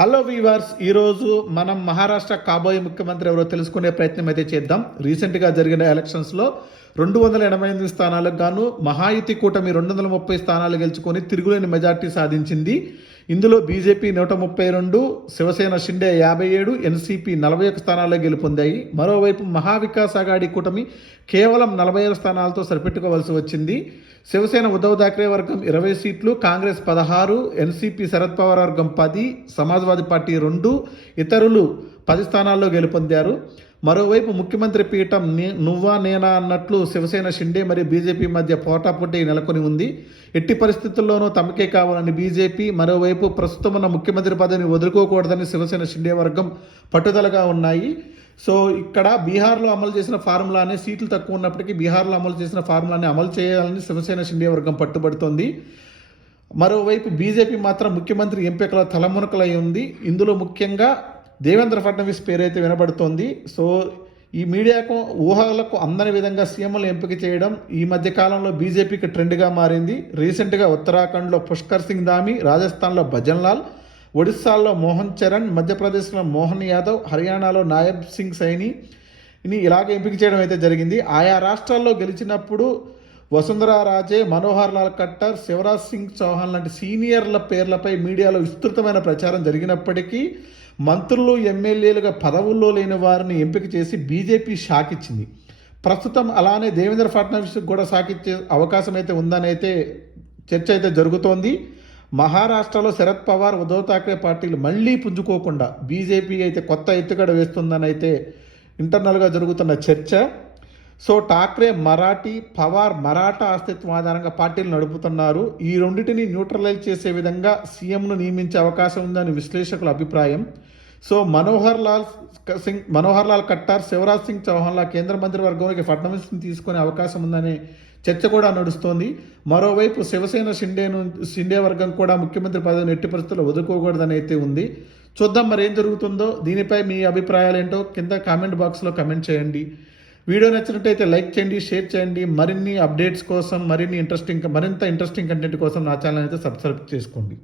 Hello weavers, ఈరోజు మనం మహారాష్ట్ర కాబోయే ముఖ్యమంత్రి ఎవరో తెలుసుకునే ప్రయత్నం అయితే చేద్దాం. రీసెంట్గా జరిగిన ఎలక్షన్స్లో 288 స్థానాలకు గాను మహాయుతి కూటమి 230 స్థానాలు గెలుచుకొని తిరుగులేని మెజార్టీ సాధించింది. ఇందులో బీజేపీ 132, శివసేన షిండే 57, ఎన్సీపీ 41 స్థానాల్లో గెలుపొందాయి. మరోవైపు మహావికాస్ అఘాడీ కూటమి కేవలం 45 స్థానాలతో సరిపెట్టుకోవాల్సి వచ్చింది. శివసేన ఉద్ధవ్ థాక్రే వర్గం 20 సీట్లు, కాంగ్రెస్ 16, ఎన్సీపీ శరద్ పవార్ వర్గం 10, సమాజ్వాదీ పార్టీ 2, ఇతరులు 10 స్థానాల్లో గెలుపొందారు. మరోవైపు ముఖ్యమంత్రి పీఠం నువ్వా నేనా అన్నట్లు శివసేన షిండే మరియు బీజేపీ మధ్య పోటాపోటీ నెలకొని ఉంది. ఎట్టి పరిస్థితుల్లోనూ తమకే కావాలని బీజేపీ, మరోవైపు ప్రస్తుతం ఉన్న ముఖ్యమంత్రి పదవిని వదులుకోకూడదని శివసేన షిండే వర్గం పట్టుదలగా ఉన్నాయి. సో ఇక్కడ బీహార్లో అమలు చేసిన ఫార్ములానే, సీట్లు తక్కువ ఉన్నప్పటికీ బీహార్లో అమలు చేసిన ఫార్ములాని అమలు చేయాలని శివసేన షిండే వర్గం పట్టుబడుతోంది. మరోవైపు బీజేపీ మాత్రం ముఖ్యమంత్రి ఎంపికల తలమునకలై ఉంది. ఇందులో ముఖ్యంగా దేవేంద్ర ఫడ్నవీస్ పేరైతే వినబడుతోంది. సో ఈ మీడియాకు ఊహలకు అందని విధంగా సీఎంలు ఎంపిక చేయడం ఈ మధ్య కాలంలో బీజేపీకి ట్రెండ్గా మారింది. రీసెంట్గా ఉత్తరాఖండ్లో పుష్కర్ సింగ్ ధామి, రాజస్థాన్లో భజన్ లాల్, ఒడిస్సాలో మోహన్ చరణ్, మధ్యప్రదేశ్లో మోహన్ యాదవ్, హర్యానాలో నాయబ్ సింగ్ సైనిని ఇలాగే ఎంపిక చేయడం అయితే జరిగింది. ఆయా రాష్ట్రాల్లో గెలిచినప్పుడు వసుంధరా రాజే, మనోహర్ లాల్ ఖట్టర్, శివరాజ్ సింగ్ చౌహాన్ లాంటి సీనియర్ల పేర్లపై మీడియాలో విస్తృతమైన ప్రచారం జరిగినప్పటికీ మంత్రులు, ఎమ్మెల్యేలుగా పదవుల్లో లేని వారిని ఎంపిక చేసి బీజేపీ షాక్ ఇచ్చింది. ప్రస్తుతం అలానే దేవేంద్ర ఫడ్నవీస్కి కూడా షాక్ ఇచ్చే అవకాశం అయితే ఉందని అయితే చర్చ అయితే జరుగుతోంది. మహారాష్ట్రలో శరద్ పవార్, ఉద్ధవ్ థాక్రే పార్టీలు మళ్లీ పుంజుకోకుండా బీజేపీ అయితే కొత్త ఎత్తుగడ వేస్తుందని అయితే ఇంటర్నల్గా జరుగుతున్న చర్చ. సో ఠాక్రే మరాఠీ, పవార్ మరాఠా అస్తిత్వం ఆధారంగా పార్టీలు నడుపుతున్నారు. ఈ రెండింటిని న్యూట్రలైజ్ చేసే విధంగా సీఎంను నియమించే అవకాశం ఉందని విశ్లేషకుల అభిప్రాయం. సో మనోహర్ లాల్ ఖట్టర్, శివరాజ్ సింగ్ చౌహాన్ల కేంద్ర మంత్రివర్గంలోకి ఫడ్నవీస్ని తీసుకునే అవకాశం ఉందనే చర్చ కూడా నడుస్తోంది. మరోవైపు శివసేన షిండే వర్గం కూడా ముఖ్యమంత్రి పదవిని ఎట్టి పరిస్థితుల్లో వదులుకోకూడదని అయితే ఉంది. చూద్దాం మరి ఏం జరుగుతుందో. దీనిపై మీ అభిప్రాయాలు ఏంటో కింద కామెంట్ బాక్స్లో కమెంట్ చేయండి. వీడియో నచ్చినట్టయితే లైక్ చేయండి, షేర్ చేయండి. మరిన్ని అప్డేట్స్ కోసం, మరింత ఇంట్రెస్టింగ్ కంటెంట్ కోసం నా ఛానల్ అయితే సబ్స్క్రైబ్ చేసుకోండి.